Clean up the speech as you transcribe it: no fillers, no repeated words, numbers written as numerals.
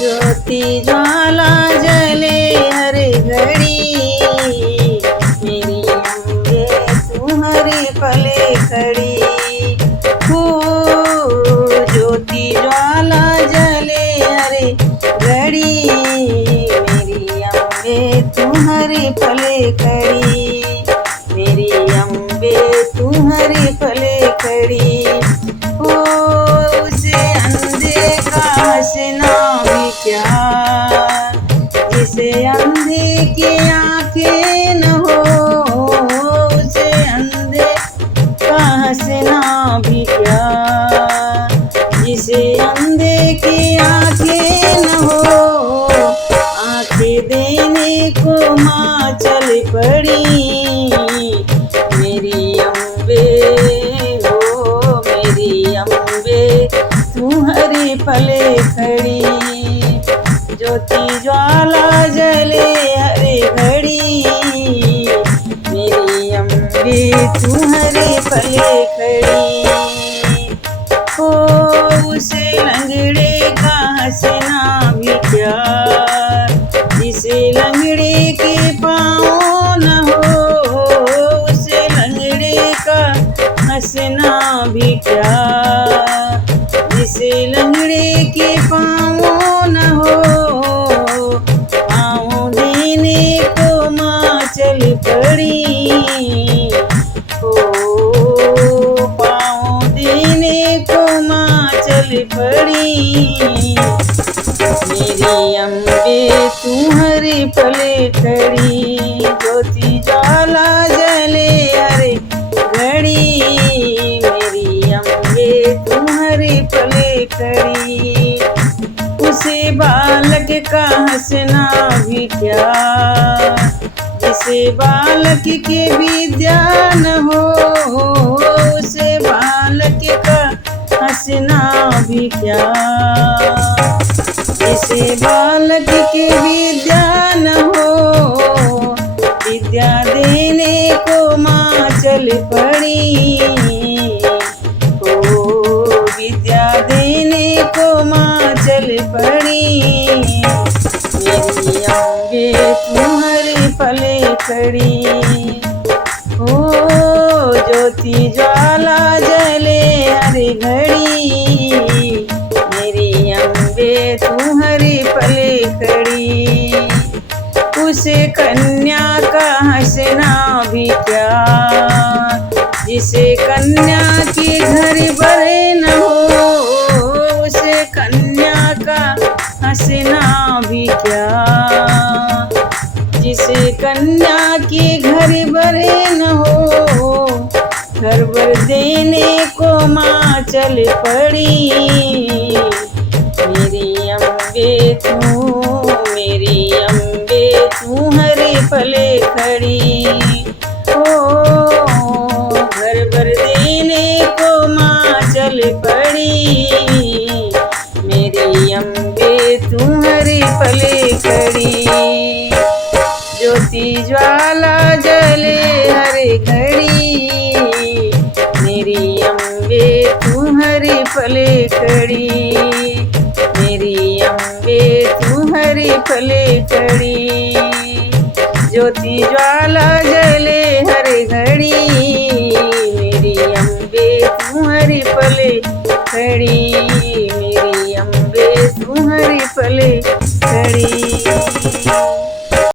ज्योति ज्वाला जले हर घड़ी, मेरी अम्बे तुम्हारे पले खड़ी। हो ज्योति ज्वाला जले हर घड़ी, मेरी अम्बे तुम्हारे पले खड़ी, मेरी अम्बे तुम्हारे पले खड़ी। हो उसे अंधे का हंसना भी क्या, जिसे अंधे की आंखें न हो, उसे अंधे का हंसना भी क्या, जिसे अंधे की आंखें न हो। आंखें देने को माँ चल पड़ी, मेरी अम्बे हो मेरी अम्बे तुम्हारे पले खड़ी। ज्योति ज्वाला जले हर घड़ी, मेरी अम्बे तुम्हारे पले खड़ी। हो उसे लंगड़े का हंसना भी क्या, जिसे लंगड़े के पाँव न हो, उसे लंगड़े का हंसना भी क्या, जिसे लंगड़े के पाँव न हो। पाँव देने को माँ चल पड़ी, हो पाँव देने को माँ चल पड़ी, मेरी अम्बे तुम्हारे पले खड़ी। ज्योति ज्वाला जले हर घड़ी, मेरी अम्बे तुम्हारे पले खड़ी। उसे बालक का हंसना भी क्या, जिसे बालक के विद्या न हो, उसे बालक का हंसना भी क्या, जिसे बालक के विद्या न हो। विद्या देने को माँ चल पड़ी, हो विद्या देने को माँ चल पड़ी, मेरी अम्बे तुम्हारे पले खड़ी। हो ज्योति ज्वाला जले हर घड़ी, मेरी अम्बे तुम्हारे पले खड़ी। उसे कन्या का हंसना भी क्या, जिसे कन्या के घर बड़े न हो, उसे कन्या का हंसना भी क्या, जिसे कन्या के घर बड़े न हो। घर भर देने को माँ चल पड़ी, मेरी अम्बे मेरी अम्बे तुम्हारे पले खड़ी। ओ घर भर देने को माँ चल पड़ी, मेरी अम्बे तुम्हारे पले खड़ी। ज्योति ज्वाला जले हर घड़ी, मेरी अम्बे तुम्हारे पले खड़ी, मेरी अम्बे तुम्हारे पले खड़ी। ज्योति ज्वाला जले हर घड़ी, मेरी अम्बे तुम्हारे पले खड़ी, मेरी अम्बे तुम्हारे पले